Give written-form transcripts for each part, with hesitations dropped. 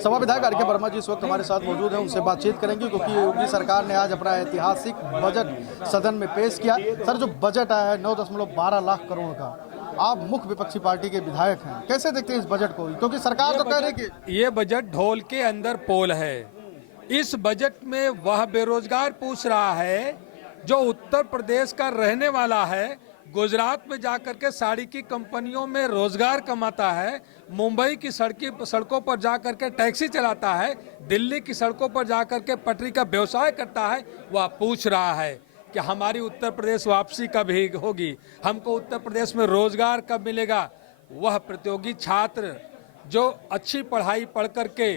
सभा विधायक आर के वर्मा जी इस वक्त हमारे साथ मौजूद हैं, उनसे बातचीत करेंगे क्योंकि योगी सरकार ने आज अपना ऐतिहासिक बजट सदन में पेश किया। सर, जो बजट आया है 9.12 लाख करोड़ का, आप मुख्य विपक्षी पार्टी के विधायक हैं, कैसे देखते हैं इस बजट को? क्योंकि सरकार तो कह रही है कि ये बजट ढोल के अंदर पोल है। इस बजट में वह बेरोजगार पूछ रहा है जो उत्तर प्रदेश का रहने वाला है, गुजरात में जाकर के साड़ी की कंपनियों में रोजगार कमाता है, मुंबई की सड़कों पर जाकर के टैक्सी चलाता है, दिल्ली की सड़कों पर जाकर के पटरी का व्यवसाय करता है। वह पूछ रहा है कि हमारी उत्तर प्रदेश वापसी कब होगी, हमको उत्तर प्रदेश में रोजगार कब मिलेगा। वह प्रतियोगी छात्र जो अच्छी पढ़ाई पढ़ करके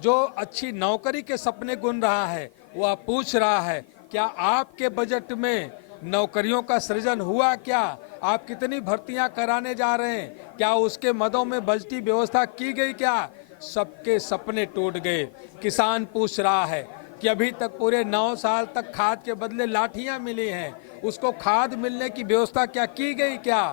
जो अच्छी नौकरी के सपने बुन रहा है, वह पूछ रहा है क्या आपके बजट में नौकरियों का सृजन हुआ? क्या आप कितनी भर्तियां कराने जा रहे हैं? क्या उसके मदों में बजटी व्यवस्था की गई? क्या सबके सपने टूट गए। किसान पूछ रहा है कि अभी तक पूरे 9 साल तक खाद के बदले लाठियां मिली हैं, उसको खाद मिलने की व्यवस्था क्या की गई? क्या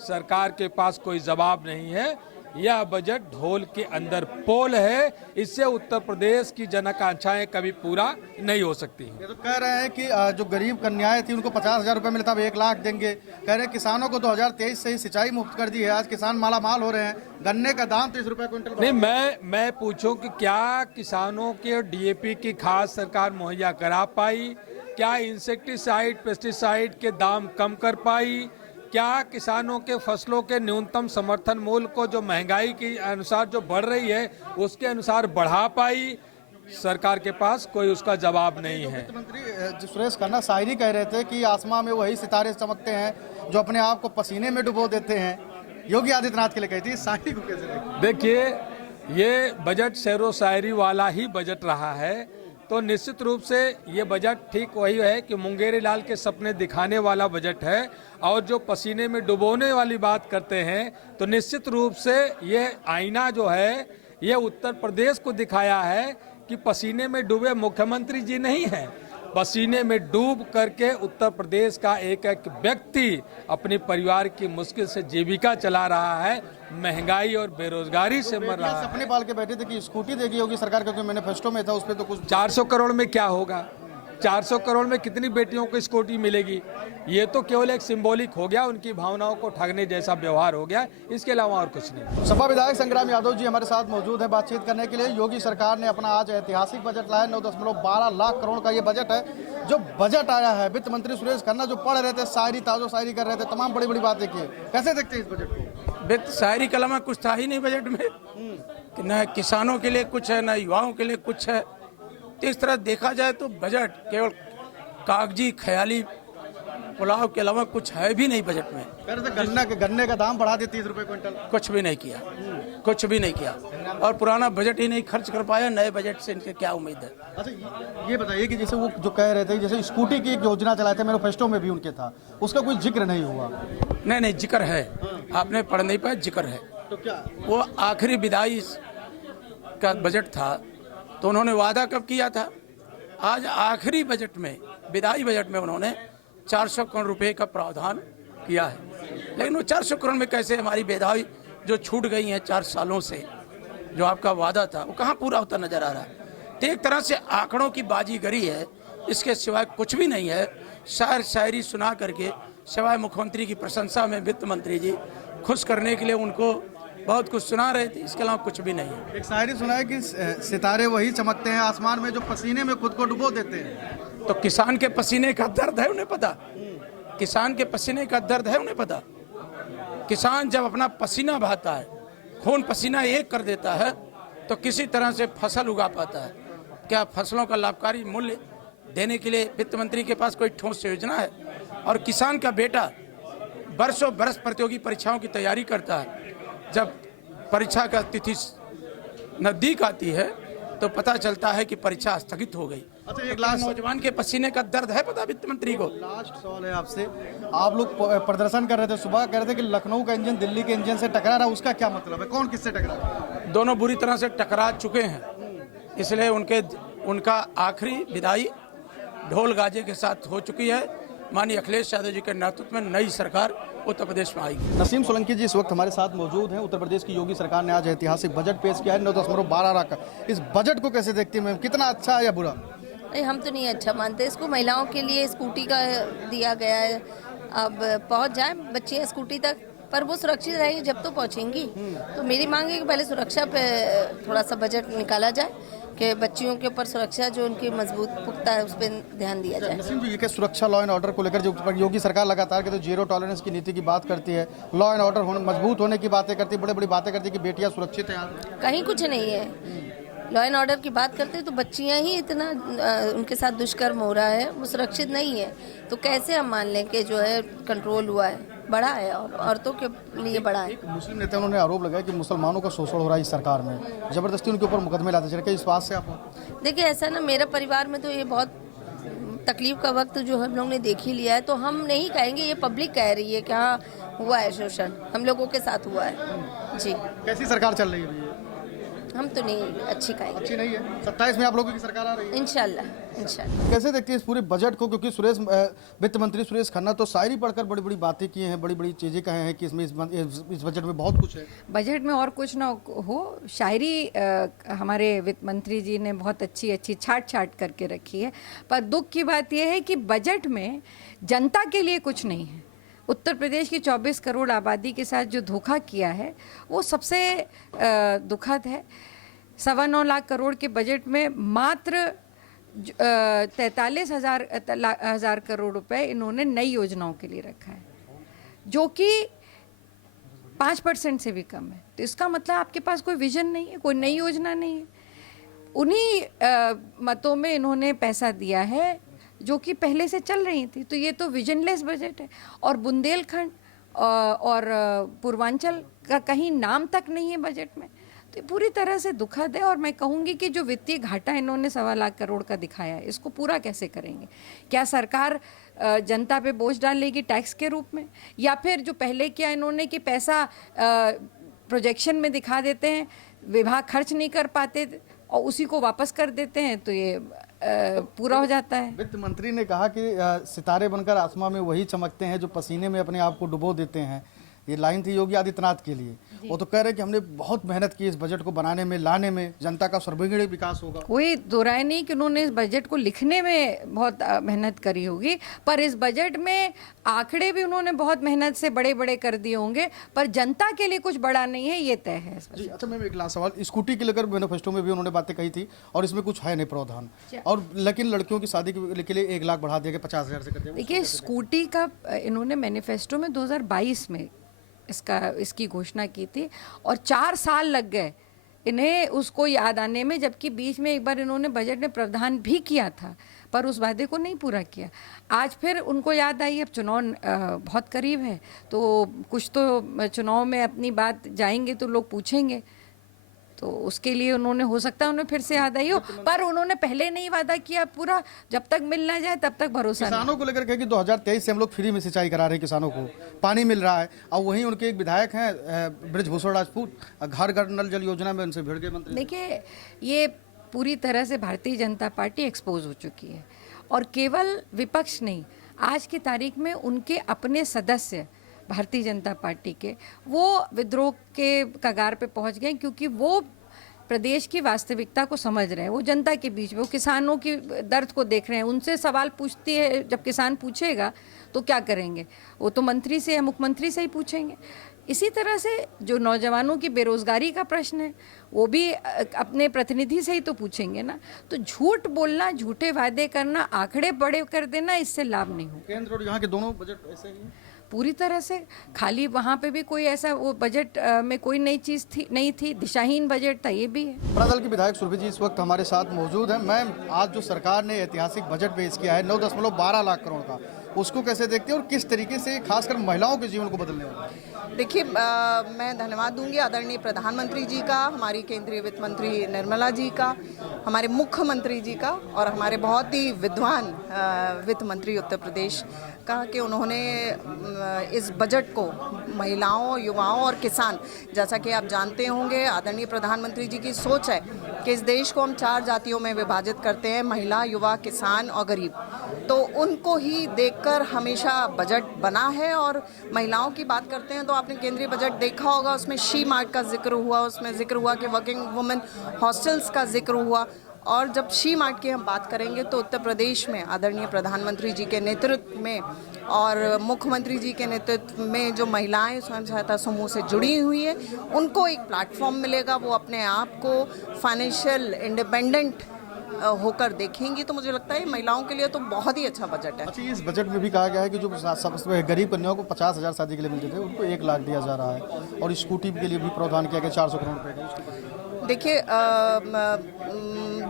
सरकार के पास कोई जवाब नहीं है। यह बजट ढोल के अंदर पोल है, इससे उत्तर प्रदेश की जनआकांक्षाएं कभी पूरा नहीं हो सकती। ये तो कह रहे हैं कि जो गरीब कन्याएं थी उनको 50,000 रुपए मिलता, अब 1 लाख देंगे। कह रहे हैं किसानों को 2023 से ही सिंचाई मुफ्त कर दी है, आज किसान माला माल हो रहे हैं। गन्ने का दाम 30 रुपए क्विंटल। नहीं, मैं पूछूं कि क्या किसानों के डीएपी की खाद सरकार मुहैया करा पाई? क्या इंसेक्टिसाइड पेस्टिसाइड के दाम कम कर पाई? क्या किसानों के फसलों के न्यूनतम समर्थन मूल्य को जो महंगाई के अनुसार जो बढ़ रही है उसके अनुसार बढ़ा पाई? सरकार के पास कोई उसका जवाब नहीं है। वित्त मंत्री सुरेश खन्ना शायरी कह रहे थे कि आसमां में वही सितारे चमकते हैं जो अपने आप को पसीने में डुबो देते हैं। योगी आदित्यनाथ के लिए कहती है, शायरी को कैसे देखते? देखिए, ये बजट शेरो शायरी वाला ही बजट रहा है, तो निश्चित रूप से ये बजट ठीक वही है कि मुंगेरी लाल के सपने दिखाने वाला बजट है। और जो पसीने में डुबोने वाली बात करते हैं तो निश्चित रूप से ये आईना जो है ये उत्तर प्रदेश को दिखाया है कि पसीने में डूबे मुख्यमंत्री जी नहीं हैं, पसीने में डूब करके उत्तर प्रदेश का एक एक व्यक्ति अपने परिवार की मुश्किल से जीविका चला रहा है, महंगाई और बेरोजगारी से मर रहा है। सपने पाल के बैठे थे कि स्कूटी देगी योगी सरकार, क्योंकि मैनिफेस्टो में था, उस पर तो कुछ 400 करोड़ में क्या होगा? 400 करोड़ में कितनी बेटियों को स्कूटी मिलेगी? ये तो केवल एक सिंबॉलिक हो गया, उनकी भावनाओं को ठगने जैसा व्यवहार हो गया, इसके अलावा और कुछ नहीं। सपा विधायक संग्राम यादव जी हमारे साथ मौजूद है बातचीत करने के लिए। योगी सरकार ने अपना आज ऐतिहासिक बजट लाया, 9.12 लाख करोड़ का ये बजट है। जो बजट आया है, वित्त मंत्री सुरेश खन्ना जो पढ़ रहे थे, शायरी ताजो शायरी कर रहे थे, तमाम बड़ी बड़ी बातें की, कैसे देखते हैं इस बजट को? वित्त शायरी कलमा कुछ था ही नहीं बजट में, न किसानों के लिए कुछ है, न युवाओं के लिए कुछ है। तो इस तरह देखा जाए तो बजट केवल कागजी ख्याली पुलाव के अलावा कुछ है भी नहीं बजट में। गन्ने का दाम बढ़ा दिया 30 रुपए क्विंटल। कुछ भी नहीं किया, कुछ भी नहीं किया, और पुराना बजट ही नहीं खर्च कर पाया। नए बजट से इनके क्या उम्मीद है? अच्छा, ये बताइए कि जैसे वो जो कह रहे थे, जैसे स्कूटी की एक योजना चलाए थे, मैनिफेस्टो में भी उनके था, उसका कोई जिक्र नहीं हुआ। नहीं, जिक्र है, आपने पढ़ नहीं पाया, जिक्र है। तो क्या वो आखिरी विदाई का बजट था, तो उन्होंने वादा कब किया था? आज आखिरी बजट में, विदाई बजट में उन्होंने 400 करोड़ रुपए का प्रावधान किया है। लेकिन वो 400 करोड़ में कैसे हमारी विदाई जो छूट गई हैं 4 सालों से, जो आपका वादा था, वो कहाँ पूरा होता नजर आ रहा है? तो एक तरह से आंकड़ों की बाजीगरी है, इसके सिवाय कुछ भी नहीं है। शायर शायरी सुना करके सिवाय मुख्यमंत्री की प्रशंसा में वित्त मंत्री जी खुश करने के लिए उनको बहुत कुछ सुना रहे थे, इसके अलावा कुछ भी नहीं है। एक शायरी सुना है कि सितारे वही चमकते हैं आसमान में जो पसीने में खुद को डुबो देते हैं। तो किसान के पसीने का दर्द है उन्हें पता, किसान के पसीने का दर्द है उन्हें पता। किसान जब अपना पसीना बहाता है, खून पसीना एक कर देता है, तो किसी तरह से फसल उगा पाता है। क्या फसलों का लाभकारी मूल्य देने के लिए वित्त मंत्री के पास कोई ठोस योजना है? और किसान का बेटा बरसों बरस प्रतियोगी परीक्षाओं की तैयारी करता है, जब परीक्षा का तिथि नजदीक आती है तो पता चलता है कि परीक्षा स्थगित हो गई। अच्छा, एक लास्ट नौजवान के पसीने का दर्द है पता वित्त मंत्री को? लास्ट सवाल है आपसे। आप लोग प्रदर्शन कर रहे थे, सुबह कह रहे थे कि लखनऊ का इंजन दिल्ली के इंजन से टकरा रहा है, उसका क्या मतलब है? कौन किससे टकरा रहा है? दोनों बुरी तरह से टकरा चुके हैं, इसलिए उनका आखिरी विदाई ढोल गाजे के साथ हो चुकी है। माननीय अखिलेश यादव जी के नेतृत्व में नई सरकार उत्तर प्रदेश में आएगी। नसीम सोलंकी जी इस वक्त हमारे साथ मौजूद हैं। उत्तर प्रदेश की योगी सरकार ने आज ऐतिहासिक बजट पेश किया है 9.12 लाख का। इस बजट को कैसे देखती हैं मैम, कितना अच्छा है या बुरा? नहीं, हम तो नहीं अच्छा मानते इसको। महिलाओं के लिए स्कूटी का दिया गया है, अब पहुंच जाए बच्चियां स्कूटी तक, पर वो सुरक्षित रहेगी जब तो पहुंचेंगी। तो मेरी मांग है कि पहले सुरक्षा पे थोड़ा सा बजट निकाला जाए, कि बच्चियों के ऊपर सुरक्षा जो उनकी मजबूत पुख्ता है उस पर ध्यान दिया जाए। नसीम जी, ये क्या सुरक्षा लॉ एंड ऑर्डर को लेकर जो योगी सरकार लगातार कहते जीरो टॉलरेंस की नीति की बात करती है, लॉ एंड ऑर्डर होने मजबूत होने की बातें करती है, बड़ी बड़ी बातें करती है कि बेटियां सुरक्षित हैं? कहीं कुछ नहीं है। लॉ एंड ऑर्डर की बात करते हैं तो बच्चियां ही इतना उनके साथ दुष्कर्म हो रहा है, वो सुरक्षित नहीं है। तो कैसे हम मान लें कि जो है कंट्रोल हुआ है, बड़ा है और औरतों के लिए बड़ा है। मुस्लिम नेता उन्होंने आरोप लगाया कि मुसलमानों का शोषण हो रहा है इस सरकार में, जबरदस्ती उनके ऊपर मुकदमे लाते चले। क्या इस बात से आप? देखिए ऐसा ना, मेरा परिवार में तो ये बहुत तकलीफ का वक्त जो हम लोग ने देख ही लिया है, तो हम नहीं कहेंगे, ये पब्लिक कह रही है कि हाँ हुआ है शोषण, हम लोगों के साथ हुआ है जी। कैसी सरकार चल रही है? हम तो नहीं अच्छी कहेंगे। अच्छी नहीं है। 27 में आप लोगों की सरकार आ रही है, इंशाल्लाह इंशाल्लाह। कैसे देखते हैं इस पूरे बजट को? क्योंकि वित्त मंत्री सुरेश खन्ना तो शायरी पढ़कर बड़ी बड़ी बातें किए हैं, बड़ी बड़ी चीजें कहे हैं कि इसमें इस बजट में बहुत कुछ है। बजट में और कुछ ना हो, शायरी हमारे वित्त मंत्री जी ने बहुत अच्छी अच्छी छाट छाट करके रखी है। पर दुख की बात यह है कि बजट में जनता के लिए कुछ नहीं है। उत्तर प्रदेश की 24 करोड़ आबादी के साथ जो धोखा किया है वो सबसे दुखद है। 9.25 लाख करोड़ के बजट में मात्र 43,000 करोड़ रुपए इन्होंने नई योजनाओं के लिए रखा है, जो कि 5% से भी कम है। तो इसका मतलब आपके पास कोई विजन नहीं है, कोई नई योजना नहीं है। उन्हीं मतों में इन्होंने पैसा दिया है जो कि पहले से चल रही थी। तो ये तो विजनलेस बजट है। और बुंदेलखंड और पूर्वांचल का कहीं नाम तक नहीं है बजट में। तो पूरी तरह से दुखद है। और मैं कहूँगी कि जो वित्तीय घाटा इन्होंने 1.25 लाख करोड़ का दिखाया है, इसको पूरा कैसे करेंगे? क्या सरकार जनता पे बोझ डालेगी टैक्स के रूप में, या फिर जो पहले किया इन्होंने कि पैसा प्रोजेक्शन में दिखा देते हैं, विभाग खर्च नहीं कर पाते और उसी को वापस कर देते हैं, तो ये पूरा हो जाता है। वित्त मंत्री ने कहा कि सितारे बनकर आसमां में वही चमकते हैं जो पसीने में अपने आप को डुबो देते हैं। ये लाइन थी योगी आदित्यनाथ के लिए। वो तो कह रहे हैं कि हमने बहुत मेहनत की इस बजट को बनाने में, लाने में, जनता का सर्वांगीण विकास होगा। कोई दो राय नहीं कि उन्होंने इस बजट को लिखने में बहुत मेहनत करी होगी, पर इस बजट में आंकड़े भी उन्होंने बहुत मेहनत से बड़े बड़े कर दिए होंगे, पर जनता के लिए कुछ बड़ा नहीं है, ये तय है। जी अच्छा मैम, एक लास्ट सवाल। स्कूटी के लेकर मैनिफेस्टो में भी उन्होंने बातें कही थी और इसमें कुछ है नहीं प्रावधान, और लेकिन लड़कियों की शादी के लिए 1 लाख बढ़ा दिया गया, 50,000 से कर दिया। देखिए, स्कूटी का इन्होंने मैनिफेस्टो में 2022 में इसकी घोषणा की थी और 4 साल लग गए इन्हें उसको याद आने में, जबकि बीच में एक बार इन्होंने बजट में प्रावधान भी किया था पर उस वादे को नहीं पूरा किया। आज फिर उनको याद आई, अब चुनाव बहुत करीब है तो कुछ तो चुनाव में अपनी बात जाएंगे तो लोग पूछेंगे, तो उसके लिए उन्होंने, हो सकता है उन्हें फिर से याद आई हो, पर उन्होंने पहले नहीं वादा किया पूरा। जब तक मिल ना जाए तब तक भरोसा नहीं। किसानों को लेकर कहे कि 2023 से हम लोग फ्री में सिंचाई करा रहे हैं, किसानों को पानी मिल रहा है, और वहीं उनके एक विधायक हैं ब्रजभूषण राजपूत, घर घर नल जल योजना में उनसे भिड़ गए मंत्री। देखिए, ये पूरी तरह से भारतीय जनता पार्टी एक्सपोज हो चुकी है और केवल विपक्ष नहीं, आज की तारीख में उनके अपने सदस्य भारतीय जनता पार्टी के वो विद्रोह के कगार पे पहुंच गए, क्योंकि वो प्रदेश की वास्तविकता को समझ रहे हैं। वो जनता के बीच में, वो किसानों की दर्द को देख रहे हैं। उनसे सवाल पूछती है, जब किसान पूछेगा तो क्या करेंगे, वो तो मंत्री से या मुख्यमंत्री से ही पूछेंगे। इसी तरह से जो नौजवानों की बेरोजगारी का प्रश्न है वो भी अपने प्रतिनिधि से ही तो पूछेंगे ना। तो झूठ बोलना, झूठे वादे करना, आंकड़े बड़े कर देना, इससे लाभ नहीं हो। केंद्र और यहाँ के दोनों बजट ऐसे ही पूरी तरह से खाली, वहाँ पे भी कोई ऐसा वो बजट में कोई नई चीज़ नहीं थी, दिशाहीन बजट था, ये भी है। अपना दल की विधायक सुरभि जी इस वक्त हमारे साथ मौजूद हैं। मैम, आज जो सरकार ने ऐतिहासिक बजट पेश किया है 9.12 लाख करोड़ का, उसको कैसे देखते हैं और किस तरीके से खासकर महिलाओं के जीवन को बदलने वाला है? देखिए, मैं धन्यवाद दूंगी आदरणीय प्रधानमंत्री जी का, हमारी केंद्रीय वित्त मंत्री निर्मला जी का, हमारे मुख्यमंत्री जी का और हमारे बहुत ही विद्वान वित्त मंत्री उत्तर प्रदेश कहा कि उन्होंने इस बजट को महिलाओं, युवाओं और किसान, जैसा कि आप जानते होंगे आदरणीय प्रधानमंत्री जी की सोच है कि इस देश को हम 4 जातियों में विभाजित करते हैं, महिला, युवा, किसान और गरीब। तो उनको ही देखकर हमेशा बजट बना है। और महिलाओं की बात करते हैं तो आपने केंद्रीय बजट देखा होगा, उसमें शी मार्ट का जिक्र हुआ, उसमें जिक्र हुआ कि वर्किंग वुमेन हॉस्टल्स का जिक्र हुआ। और जब शी मार्ट की हम बात करेंगे तो उत्तर प्रदेश में आदरणीय प्रधानमंत्री जी के नेतृत्व में और मुख्यमंत्री जी के नेतृत्व में जो महिलाएं स्वयं सहायता समूह से जुड़ी हुई है, उनको एक प्लेटफॉर्म मिलेगा, वो अपने आप को फाइनेंशियल इंडिपेंडेंट होकर देखेंगी। तो मुझे लगता है महिलाओं के लिए तो बहुत ही अच्छा बजट है। अच्छा, इस बजट में भी कहा गया है कि जो सबसे गरीब कन्याओं को 50,000 शादी के लिए मिलते थे उनको 1 लाख दिया जा रहा है, और स्कूटी के लिए भी प्रावधान किया गया 400 करोड़ रुपए का। देखिए,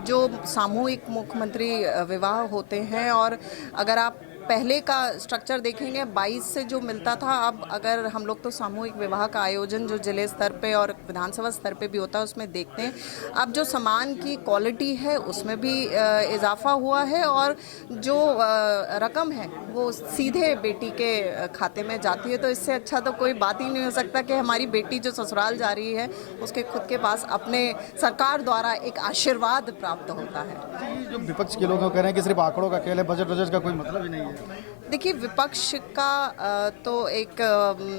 जो सामूहिक मुख्यमंत्री विवाह होते हैं, और अगर आप पहले का स्ट्रक्चर देखेंगे 22 से जो मिलता था, अब अगर हम लोग तो सामूहिक विवाह का आयोजन जो जिले स्तर पे और विधानसभा स्तर पे भी होता है उसमें देखते हैं। अब जो सामान की क्वालिटी है उसमें भी इजाफा हुआ है, और जो रकम है वो सीधे बेटी के खाते में जाती है। तो इससे अच्छा तो कोई बात ही नहीं हो सकता कि हमारी बेटी जो ससुराल जा रही है उसके खुद के पास अपने सरकार द्वारा एक आशीर्वाद प्राप्त होता है। जो विपक्ष के लोग कह रहे हैं कि सिर्फ आंकड़ों का खेल है, बजट का कोई मतलब ही नहीं है। देखिए, विपक्ष का तो एक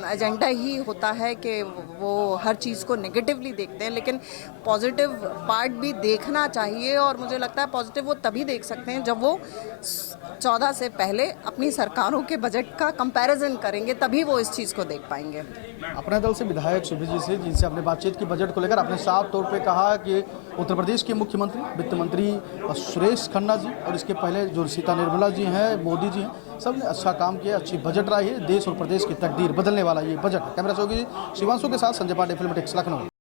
एजेंडा ही होता है कि वो हर चीज़ को नेगेटिवली देखते हैं, लेकिन पॉजिटिव पार्ट भी देखना चाहिए। और मुझे लगता है पॉजिटिव वो तभी देख सकते हैं जब वो 14 से पहले अपनी सरकारों के बजट का कंपैरिजन करेंगे, तभी वो इस चीज़ को देख पाएंगे। अपने दल से विधायक सुबीर जी से, जिनसे हमने बातचीत की बजट को लेकर, आपने साफ तौर पे कहा कि उत्तर प्रदेश के मुख्यमंत्री वित्त मंत्री सुरेश खन्ना जी और इसके पहले जो सीता निर्मला जी हैं, मोदी जी हैं, सब ने अच्छा काम किया, अच्छी बजट रही है। देश और प्रदेश की तकदीर बदलने वाला ये बजट। कैमरा चौकी शिवांशु के साथ संजय पांडे, फिल्म टेक्स, लखनऊ।